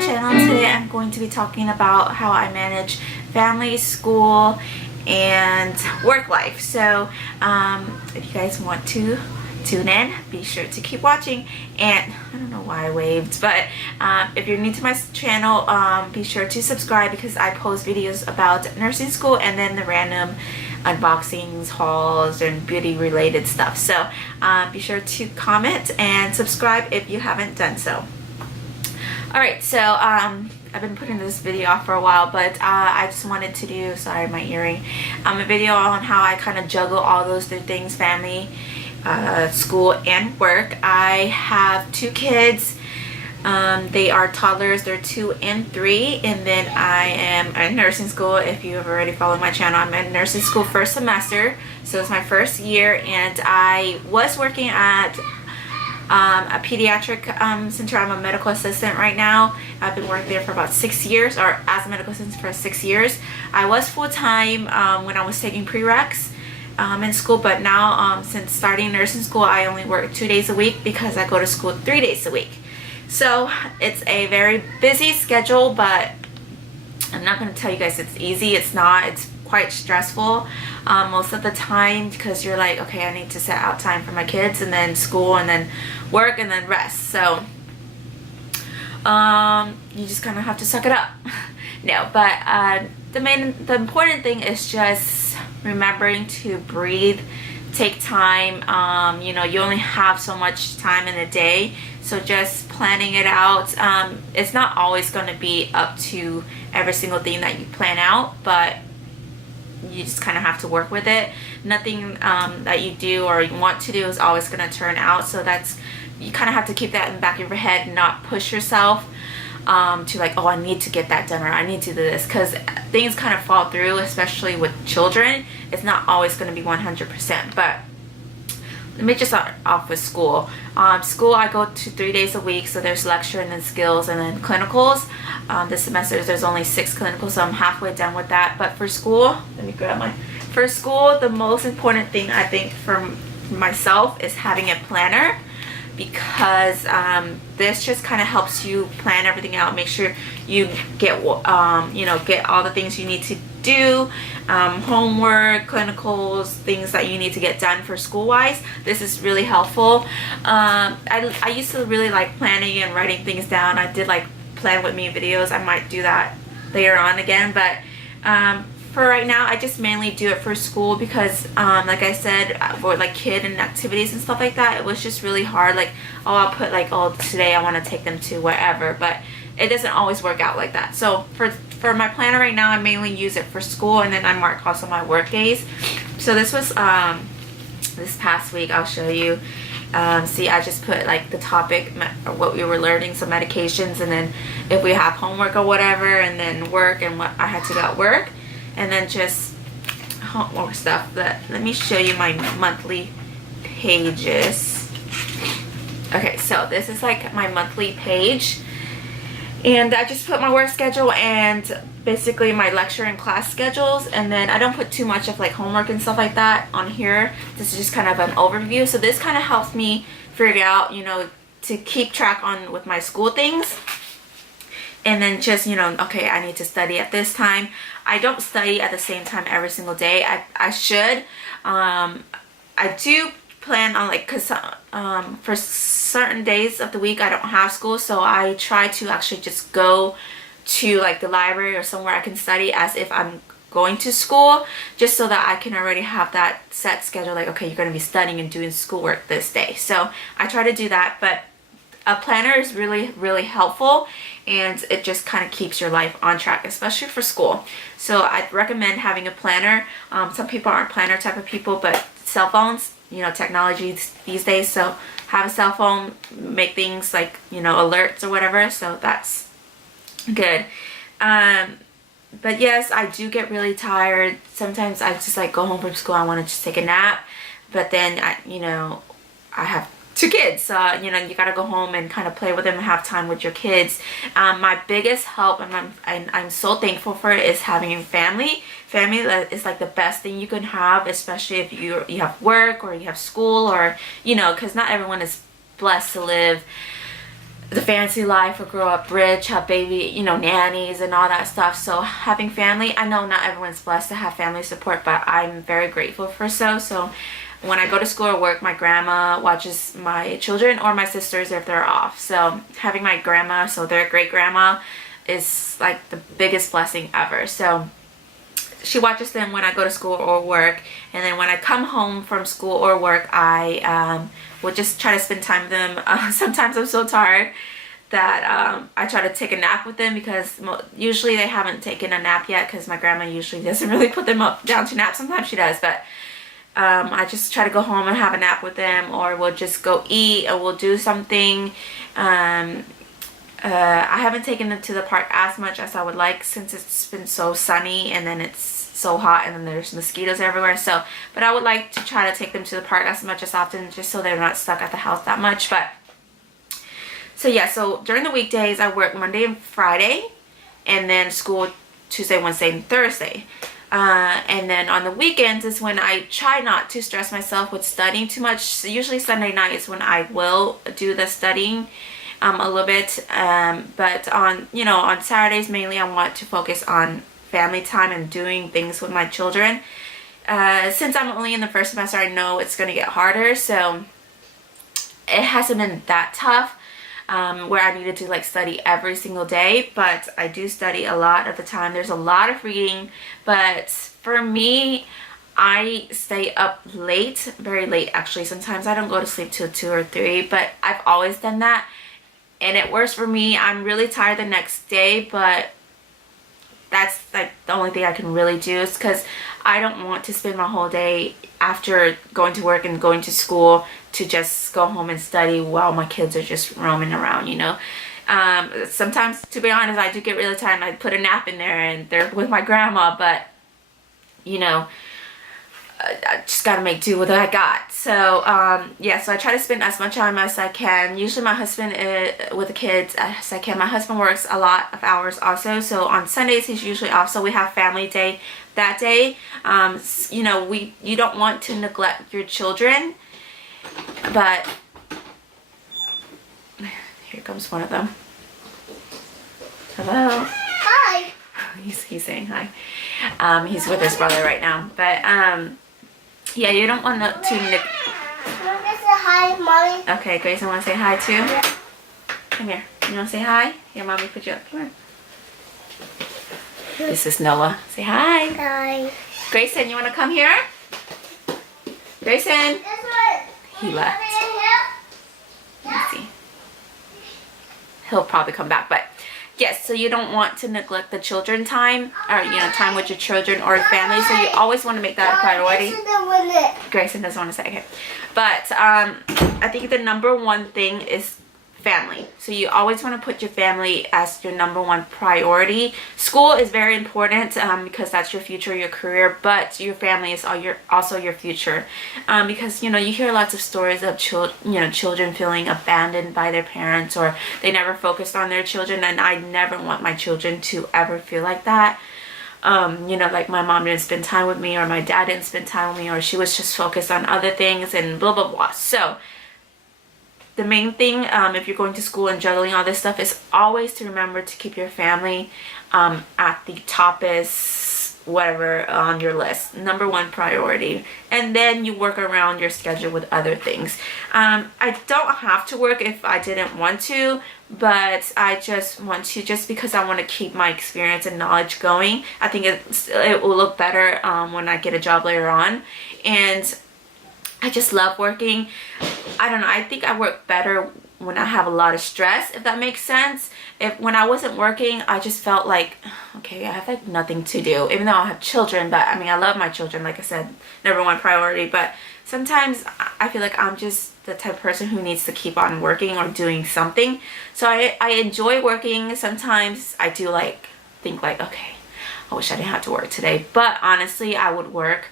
channel. Today I'm going to be talking about how I manage family, school, and work life. So if you guys want to tune in, be sure to keep watching. And I don't know why I waved, but if you're new to my channel, be sure to subscribe because I post videos about nursing school and then the random unboxings, hauls, and beauty related stuff. So be sure to comment and subscribe if you haven't done so. Alright, so I've been putting this video off for a while, but I just wanted to do, sorry my earring, a video on how I kind of juggle all those three things: family, school, and work. I have two kids. They are toddlers. They're 2 and 3, and then I am in nursing school. If you have already followed my channel, I'm in nursing school first semester, so it's my first year. And I was working at a pediatric center. I'm a medical assistant right now. I've been working there for about 6 years, or as a medical assistant for 6 years. I was full-time when I was taking prereqs in school, but now since starting nursing school, I only work 2 days a week because I go to school 3 days a week. So it's a very busy schedule, but I'm not going to tell you guys it's easy. It's not. It's quite stressful most of the time because you're like, okay, I need to set out time for my kids, and then school, and then work, and then rest. So you just kind of have to suck it up. No, but the important thing is just remembering to breathe, take time. You know, you only have so much time in a day, so just planning it out. It's not always going to be up to every single thing that you plan out, but you just kind of have to work with it. Nothing that you do or you want to do is always going to turn out, so that's, you kind of have to keep that in the back of your head and not push yourself to like, oh, I need to get that done, or I need to do this, because things kind of fall through, especially with children. It's not always going to be 100%. But let me just start off with school. School, I go to 3 days a week, so there's lecture and then skills and then clinicals. This semester there's only 6 clinicals, so I'm halfway done with that. But for school, let me grab my, for school, the most important thing I think for myself is having a planner, because this just kind of helps you plan everything out, make sure you get you know, get all the things you need to do, homework, clinicals, things that you need to get done for school wise. This is really helpful. I used to really like planning and writing things down. I did like plan with me videos. I might do that later on again, but for right now I just mainly do it for school because like I said, for like kid and activities and stuff like that, it was just really hard. Like, oh, I'll put like, oh, today I want to take them to wherever, but it doesn't always work out like that. So for my planner right now, I mainly use it for school, and then I mark also my work days. So this was this past week. I'll show you. See, I just put like the topic, what we were learning, some medications, and then if we have homework or whatever, and then work and what I had to do at work, and then just homework stuff. Let me show you my monthly pages. Okay, so this is like my monthly page, and I just put my work schedule and basically my lecture and class schedules, and then I don't put too much of like homework and stuff like that on here. This is just kind of an overview. So this kind of helps me figure out, you know, to keep track on with my school things. And then just, you know, okay, I need to study at this time. I don't study at the same time every single day. I should. I do plan on, like, because for certain days of the week I don't have school, so I try to actually just go to like the library or somewhere I can study as if I'm going to school, just so that I can already have that set schedule, like, okay, you're going to be studying and doing schoolwork this day. So I try to do that, but a planner is really helpful, and it just kind of keeps your life on track, especially for school. So I'd recommend having a planner. Some people aren't planner type of people, but cell phones, you know, technology these days, so have a cell phone, make things like, you know, alerts or whatever, so that's good. But yes, I do get really tired. Sometimes I just like go home from school, I want to just take a nap, but then you know, I have 2 kids, so you know, you gotta go home and kind of play with them and have time with your kids. My biggest help, and I'm so thankful for it, is having a family. Family is like the best thing you can have, especially if you have work or you have school, or you know, because not everyone is blessed to live the fancy life or grow up rich, have baby, you know, nannies and all that stuff. So having family, I know not everyone's blessed to have family support, but I'm very grateful for so when I go to school or work, my grandma watches my children or my sisters if they're off. So having my grandma, so their great grandma, is like the biggest blessing ever. So she watches them when I go to school or work, and then when I come home from school or work, I will just try to spend time with them. Sometimes I'm so tired that I try to take a nap with them, because usually they haven't taken a nap yet, because my grandma usually doesn't really put them up down to nap. Sometimes she does, but I just try to go home and have a nap with them, or we'll just go eat, or we'll do something. I haven't taken them to the park as much as I would like, since it's been so sunny and then it's so hot and then there's mosquitoes everywhere. So, but I would like to try to take them to the park as much as often, just so they're not stuck at the house that much. But so yeah, so during the weekdays I work Monday and Friday, and then school Tuesday, Wednesday, and Thursday. And then on the weekends is when I try not to stress myself with studying too much. So usually Sunday night is when I will do the studying a little bit, but on, you know, on Saturdays mainly I want to focus on family time and doing things with my children. Since I'm only in the first semester, I know it's going to get harder, so it hasn't been that tough where I needed to like study every single day, but I do study a lot of the time. There's a lot of reading, but for me, I stay up late, very late actually. Sometimes I don't go to sleep till 2 or 3, but I've always done that, and it works for me. I'm really tired the next day, but that's like the only thing I can really do, is because I don't want to spend my whole day after going to work and going to school to just go home and study while my kids are just roaming around, you know. Sometimes, to be honest, I do get really tired and I put a nap in there and they're with my grandma, but you know, I just gotta make do with what I got. So yeah, so I try to spend as much time as I can. Usually my husband with the kids as I can. My husband works a lot of hours also, so on Sundays he's usually off, so we have family day that day. You know, you don't want to neglect your children, but here comes one of them. Hello. Hi. He's saying hi. He's with his brother right now, but yeah, you don't want to You want to say hi, Mommy? Okay, Grayson, want to say hi too? Yeah. Come here. You want to say hi? Here, Mommy put you up. Come here. This is Noah. Say hi. Hi. Grayson, you want to come here? Grayson. This one. He left. Let me see. He'll probably come back, but yes, so you don't want to neglect the children time, or you know, time with your children or family, so you always want to make that a priority. Grayson doesn't want to say, okay. But I think the number one thing is family. So you always want to put your family as your number one priority. School is very important because that's your future, your career, but your family is also your future, because you know, you hear lots of stories of children feeling abandoned by their parents, or they never focused on their children, and I never want my children to ever feel like that. You know, like my mom didn't spend time with me, or my dad didn't spend time with me, or she was just focused on other things and blah blah blah. So the main thing, if you're going to school and juggling all this stuff, is always to remember to keep your family at the top, is whatever on your list, number one priority, and then you work around your schedule with other things. I don't have to work if I didn't want to, but I just want to, just because I want to keep my experience and knowledge going. I think it will look better when I get a job later on, and I just love working. I don't know, I think I work better when I have a lot of stress, if that makes sense. When I wasn't working, I just felt like, okay, I have like nothing to do, even though I have children. But I mean, I love my children, like I said, number one priority. But sometimes I feel like I'm just the type of person who needs to keep on working or doing something. So I enjoy working. Sometimes I do think like, okay, I wish I didn't have to work today. But honestly, I would work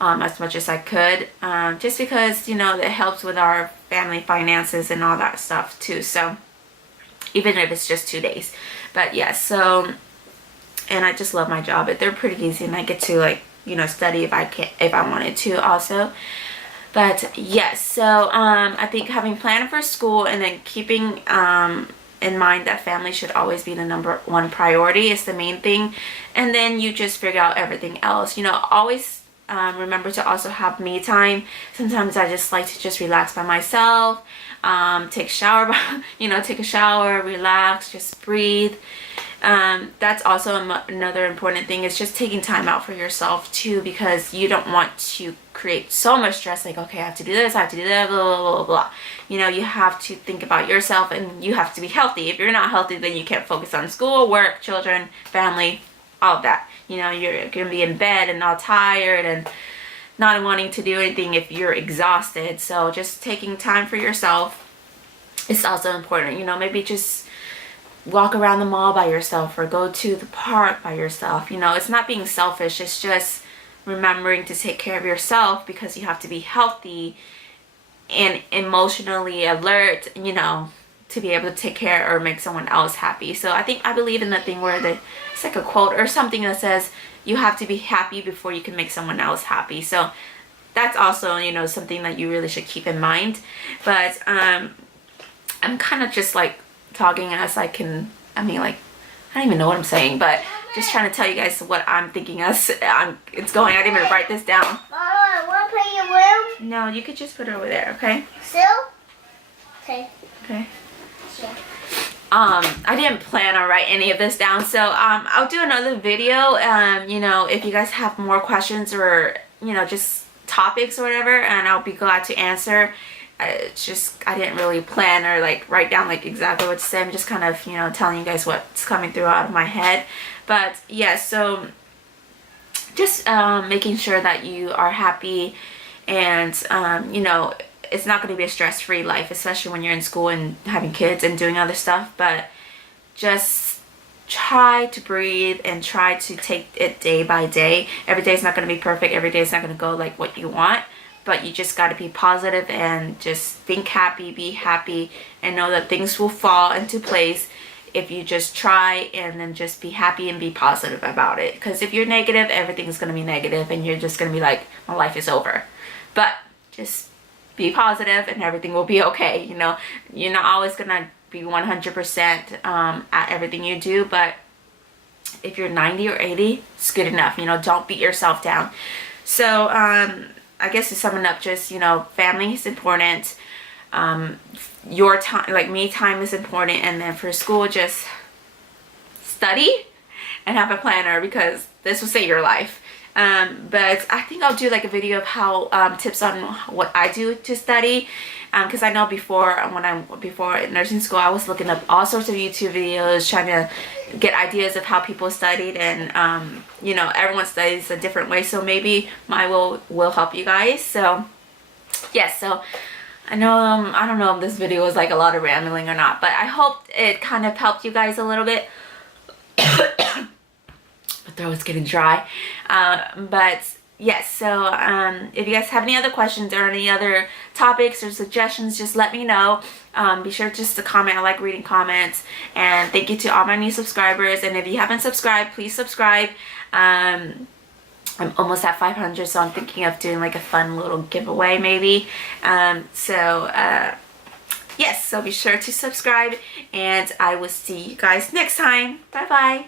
as much as I could, just because, you know, it helps with our family finances and all that stuff too. So even if it's just 2 days, but yeah, so, and I just love my job. They're pretty easy, and I get to, like, you know, study if I wanted to also. But yes, so I think having planned for school and then keeping in mind that family should always be the number one priority is the main thing. And then you just figure out everything else. You know, always remember to also have me time. Sometimes I just like to just relax by myself, take a shower, take a shower, relax, just breathe. That's also another important thing, is just taking time out for yourself too, because you don't want to create so much stress, like, okay, I have to do this, I have to do that, blah, blah, blah, blah. You know, you have to think about yourself, and you have to be healthy. If you're not healthy, then you can't focus on school, work, children, family, all of that. You know, you're gonna be in bed and all tired and not wanting to do anything if you're exhausted. So just taking time for yourself is also important. You know, maybe just walk around the mall by yourself or go to the park by yourself. You know, it's not being selfish, it's just remembering to take care of yourself, because you have to be healthy and emotionally alert, you know, to be able to take care or make someone else happy. So I believe in that thing where it's like a quote or something that says you have to be happy before you can make someone else happy. So that's also, you know, something that you really should keep in mind. But I'm kind of just like talking as I can. I mean, like, I don't even know what I'm saying, but just trying to tell you guys what I'm thinking as it's going. I didn't even write this down. Mama, I want to put your room. No, you could just put it over there, okay? Still? Okay. Okay. Sure. I didn't plan on write any of this down, so I'll do another video. You know, if you guys have more questions or, you know, just topics or whatever, and I'll be glad to answer. It's just, I didn't really plan or like write down like exactly what to say. I'm just kind of, you know, telling you guys what's coming through out of my head. But yeah, so just making sure that you are happy, and you know, it's not going to be a stress-free life, especially when you're in school and having kids and doing other stuff. But just try to breathe and try to take it day by day. Every day is not going to be perfect. Every day is not going to go like what you want. But you just got to be positive and just think happy, be happy, and know that things will fall into place if you just try and then just be happy and be positive about it. Because if you're negative, everything's going to be negative and you're just going to be like, my life is over. But just be positive and everything will be okay. You know, you're not always going to be 100% at everything you do, but if you're 90 or 80, it's good enough. You know, don't beat yourself down. So, I guess to sum it up, just, you know, family is important. Your time, like me time is important. And then for school, just study and have a planner, because this will save your life. But I think I'll do like a video of how tips on what I do to study, because I know before nursing school, I was looking up all sorts of YouTube videos trying to get ideas of how people studied, and you know, everyone studies a different way, so maybe my will help you guys. So yes, so I know I don't know if this video was like a lot of rambling or not, but I hope it kind of helped you guys a little bit. My throat's getting dry. But yes, so if you guys have any other questions or any other topics or suggestions, just let me know. Be sure just to comment. I like reading comments. And thank you to all my new subscribers. And if you haven't subscribed, please subscribe. I'm almost at 500, so I'm thinking of doing like a fun little giveaway maybe. Yes, so be sure to subscribe, and I will see you guys next time. Bye bye.